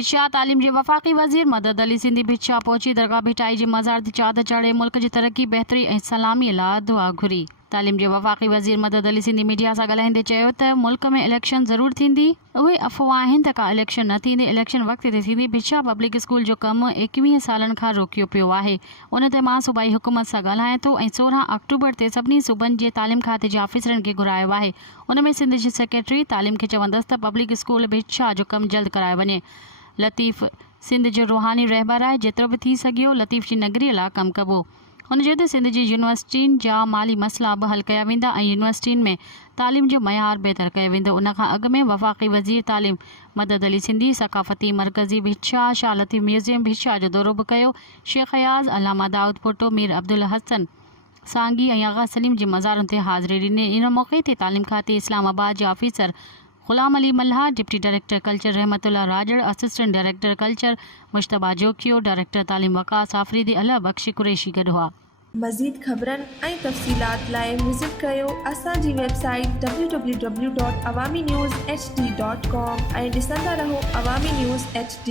भिक्षा तालीम जे वफ़ाक़ी वज़ीर मदद अली सिंधी भिक्षा पहुची दरगाह भिटाई जे मज़ार ते चादर चढ़े मुल्क जी तरक़ी बहितरी ऐं सलामीअ लाइ दुआ घुरी। तालीम जे वफ़ाक़ी वज़ीर मदद अली सिंधी मीडिया सां ॻाल्हाईंदे चयो त मुल्क में इलेक्शन ज़रूर थींदी। उहे अफ़वाह आहिनि त का इलेक्शन न थींदी, इलेक्शन वक़्त ते थींदी। भिक्षा पब्लिक स्कूल जो कमु 21 सालनि खां रोकियो पियो आहे। उन ते मां सूबाई हुकूमत सां ॻाल्हायां थो ऐं 16 अक्टूबर ते सभिनी सूबनि जे तालीम खाते जे ऑफिसरनि खे घुरायो आहे। उन में सिंध जी सेक्रेटरी तालीम खे चवंदसि त पब्लिक स्कूल भिक्षा जो कमु जल्द करायो वञे। लतीफ़ सिंध जो रूहानी रहबर आहे, जेतिरो बि थी सघियो लतीफ़ जी नगरीअ लाइ कमु कबो। हुन चयो त सिंध जी यूनिवर्सिटियुनि जा माली मसइला बि हल कया वेंदा ऐं यूनिवर्सिटियुनि में तालीम जो मयार बहितर कयो वेंदो। उन खां अॻु में वफ़ाक़ी वज़ीर तालीम मदद अली सिंधी सक़ाफ़ती मरकज़ी भिक्षा, शाह लतीफ़ म्यूज़ियम भिक्षा जो दौरो बि कयो। शेख अयाज़, अलामा दाऊद भुट्टो, मीर अब्दुल हसन सांगी ऐं आगा सलीम जे मज़ारुनि ते हाज़िरी ॾिनी। इन मौक़े ते तालीम खाते इस्लामाबाद जे officer Ghulam Ali Malha, deputy director culture Rahmatullah Rajar, assistant director culture Mushtaba Jokhio, director तालीम वकास आफरीदी, अला बख्श कुरैशी गॾु हुआ। मज़ीद ख़बरनि ऐं तफ़सीलात लाइ विज़िट कयो असांजी वेबसाइट www.awamiNewsHD.com ऐं ॾिसंदा रहो अवामी न्यूज़ HD।